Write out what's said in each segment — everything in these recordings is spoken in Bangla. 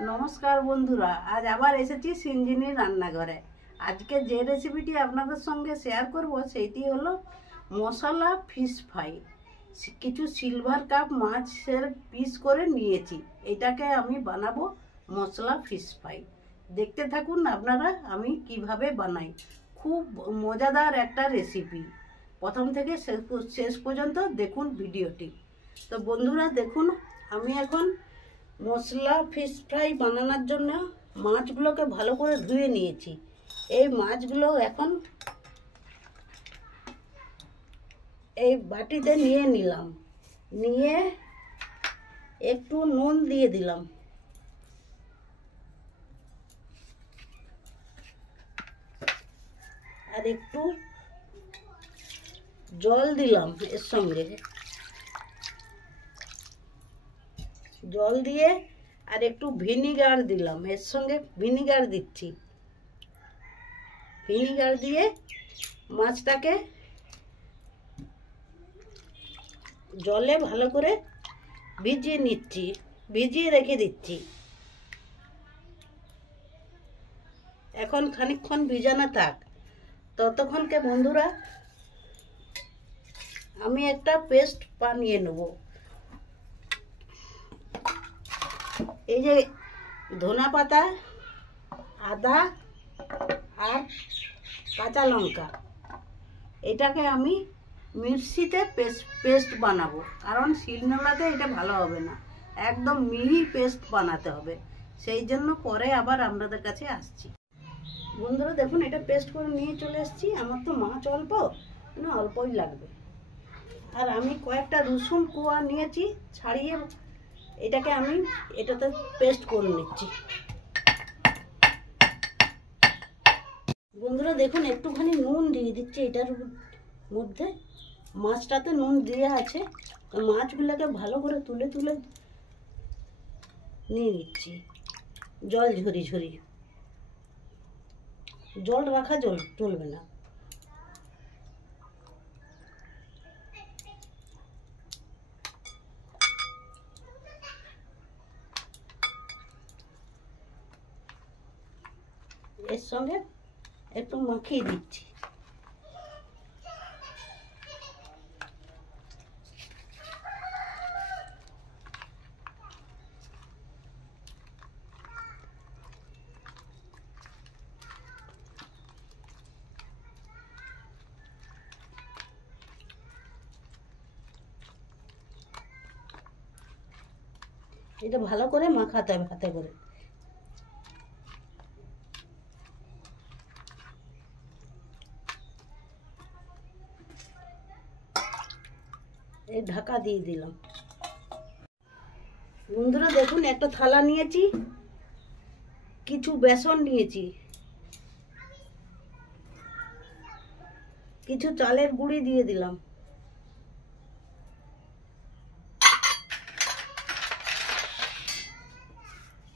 নমস্কার বন্ধুরা, আজ আবার এসেছি সিঞ্জিনির রান্নাঘরে। আজকে যে রেসিপিটি আপনাদের সঙ্গে শেয়ার করব সেইটি হলো মশলা ফিশ ফ্রাই। কিছু সিলভার কাপ মাছের পিস করে নিয়েছি, এটাকে আমি বানাবো মশলা ফিশ ফ্রাই। দেখতে থাকুন আপনারা আমি কিভাবে বানাই। খুব মজাদার একটা রেসিপি, প্রথম থেকে শেষ পর্যন্ত দেখুন ভিডিওটি। তো বন্ধুরা দেখুন, আমি এখন মশলা ফিশ ফ্রাই বানানোর জন্য মাছগুলোকে ভালো করে ধুয়ে নিয়েছি। এই মাছগুলো এখন এই বাটিতে নিয়ে নিলাম, নিয়ে একটু নুন দিয়ে দিলাম, আর একটু জল দিলাম। এর সঙ্গে জল দিয়ে আর একটু ভিনিগার দিলাম, এর সঙ্গে ভিনিগার দিচ্ছি। ভিনিগার দিয়ে মাছটাকে জলে ভালো করে ভিজিয়ে নিচ্ছি, ভিজিয়ে রেখে দিচ্ছি। এখন খানিকক্ষণ ভিজানো থাক। ততক্ষণকে বন্ধুরা আমি একটা পেস্ট বানিয়ে নেব। এই যে ধনা পাতা, আদা আর কাঁচা লঙ্কা, এটাকে আমি মিক্সিতে পেস্ট বানাবো, কারণ শিলনোড়াতে এটা ভালো হবে না, একদম মিহি পেস্ট বানাতে হবে। সেই জন্য পরে আবার আপনাদের কাছে আসছি। বন্ধুরা দেখুন, এটা পেস্ট করে নিয়ে চলে এসেছি। আমার তো মাছ অল্প, অল্পই লাগবে। আর আমি কয়েকটা রসুন কোয়া নিয়েছি, ছাড়িয়ে এটাকে আমি এটাতে পেস্ট করে নিচ্ছি। বন্ধুরা দেখুন, একটুখানি নুন দিয়ে দিচ্ছি এটার মধ্যে। মাছটাতে নুন দেওয়া আছে, মাছগুলোকে ভালো করে তুলে তুলে নিয়ে নিচ্ছি। জল ঝরি ঝরি, জল রাখা চলবে না। এর সঙ্গে একটু মাখিয়ে দিচ্ছি। এটা ভালো করে মাখাতে হবে হাতে করে। এই ঢাকা দিয়ে দিলাম। বন্ধুরা দেখুন, একটা থালা নিয়েছি, কিছু বেসন নিয়েছি, কিছু চালের গুঁড়ি দিয়ে দিলাম,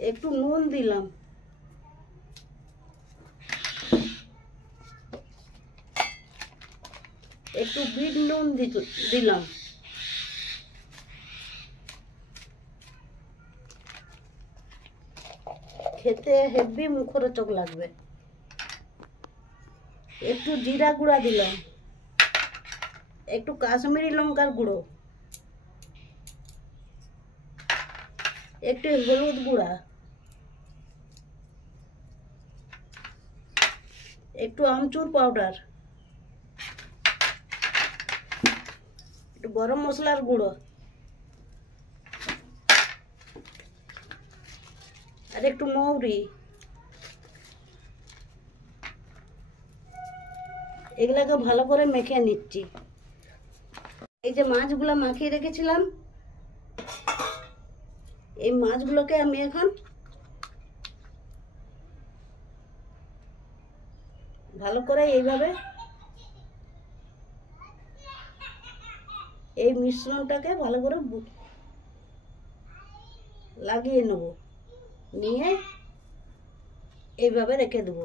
একটু নুন দিলাম, একটু বিট নুন দিলাম, খেতে হেভি মুখরোচক লাগবে। একটু জিরা গুঁড়া দিলাম, একটু কাশ্মীরি লঙ্কার গুঁড়ো, একটু হলুদ গুঁড়া, একটু আমচুর পাউডার, একটু গরম মশলার গুঁড়ো, আর একটু মৌরি। এগুলাকে ভালো করে মেখে নিচ্ছি। এই যে মাছগুলো মাখিয়ে রেখেছিলাম, এই মাছগুলোকে আমি এখন ভালো করে এইভাবে এই মিশ্রণটাকে ভালো করে লাগিয়ে নেব, নিয়ে এইভাবে রেখে দেবো।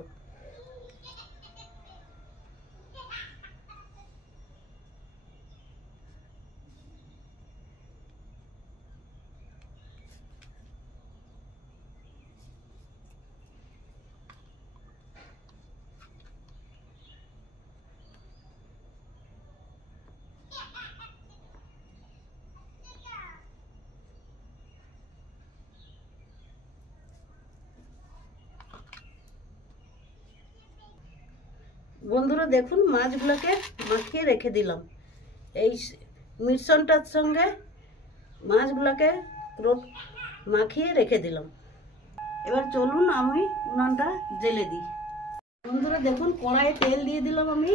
বন্ধুরা দেখুন মাছগুলোকে মাখিয়ে রেখে দিলাম। এই মিশ্রণটার সঙ্গে মাছগুলোকে মাখিয়ে রেখে দিলাম। এবার চলুন আমি উনানটা জেলে দিই। বন্ধুরা দেখুন কড়াইয়ে তেল দিয়ে দিলাম আমি।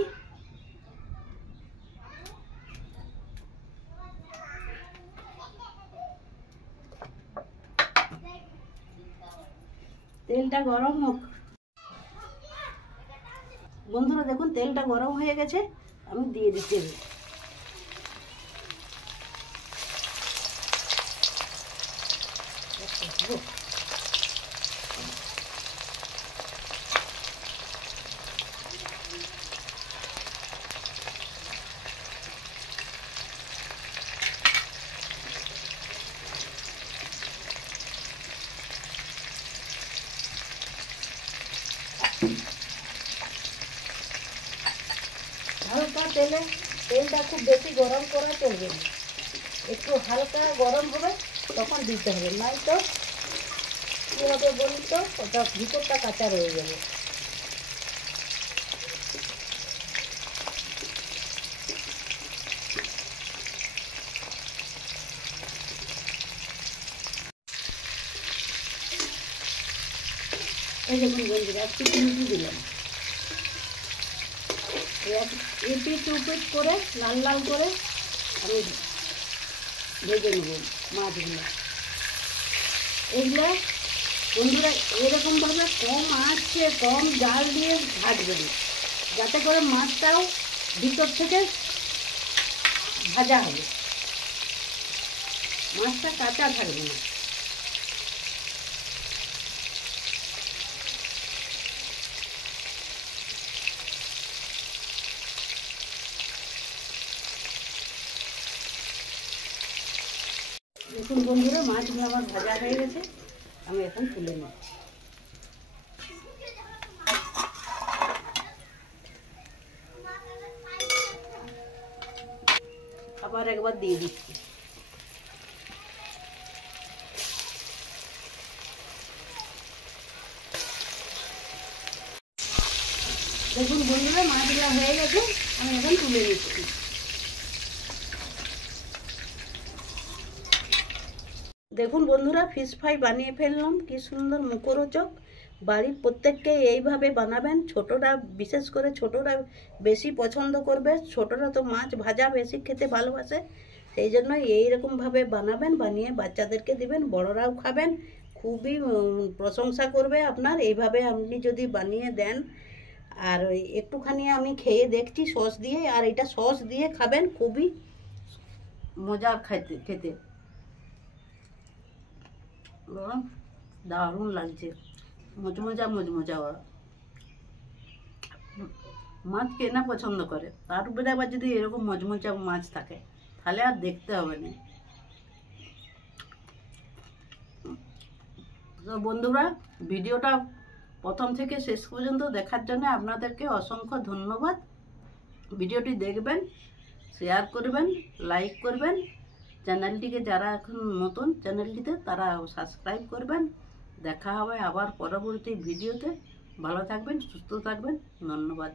তেলটা গরম হোক। বন্ধুরা দেখুন তেলটা গরম হয়ে গেছে, আমি দিয়ে দিচ্ছি। হালকা তেলটা খুব বেশি গরম করা চলবে না, একটু হালকা গরম হবে তখন দিতে হবে, নয়তো কী হবে বলুন তো, ওটা ভিতরটা কাঁচা রয়ে যাবে। এই দেখুন বন্ধুরা একটু চিনি দিলাম, এপিট উপিট করে লাল লাল করে আমি ভেজে নেব মাছগুলো। এগুলো বন্ধুরা এরকমভাবে কম আঁচে কম জাল দিয়ে ভাজবেন, যাতে করে মাছটাও ভিতর থেকে ভাজা হবে, মাছটা কাঁচা থাকবে না। দেখুন বন্ধুরা মাছগুলো আমার ভাজা হয়ে গেছে, আমি এখন তুলে নিচ্ছি। আবার একবার দিয়ে দিচ্ছি। দেখুন বন্ধুরা মাছগুলো হয়ে গেছে, আমি এখন তুলে নিচ্ছি। দেখুন বন্ধুরা ফিশ ফ্রাই বানিয়ে ফেললাম, কি সুন্দর মুখরোচক। বাড়ির প্রত্যেককে এইভাবে বানাবেন, ছোটরা বিশেষ করে ছোটরা বেশি পছন্দ করবে, ছোটরা তো মাছ ভাজা বেশি খেতে ভালোবাসে, সেই জন্য এইরকমভাবে বানাবেন, বানিয়ে বাচ্চাদেরকে দিবেন, বড়রাও খাবেন, খুবই প্রশংসা করবে আপনার। এইভাবে আপনি যদি বানিয়ে দেন, আর একটুখানি আমি খেয়ে দেখছি সস দিয়ে, আর এটা সস দিয়ে খাবেন, খুবই মজা খেতে দারুণ লাগছে, মজমজা। মাছ কে না পছন্দ করে, তার উপরে আবার যদি এরকম মজমজা মাছ থাকে তাহলে আর দেখতে হবে না। তো বন্ধুরা ভিডিওটা প্রথম থেকে শেষ পর্যন্ত দেখার জন্য আপনাদেরকে অসংখ্য ধন্যবাদ। ভিডিওটি দেখবেন, শেয়ার করবেন, লাইক করবেন, চ্যানেলটিকে যারা এখন নতুন চ্যানেলটিতে তারা সাবস্ক্রাইব করবেন। দেখা হবে আবার পরবর্তী ভিডিওতে। ভালো থাকবেন, সুস্থ থাকবেন, ধন্যবাদ।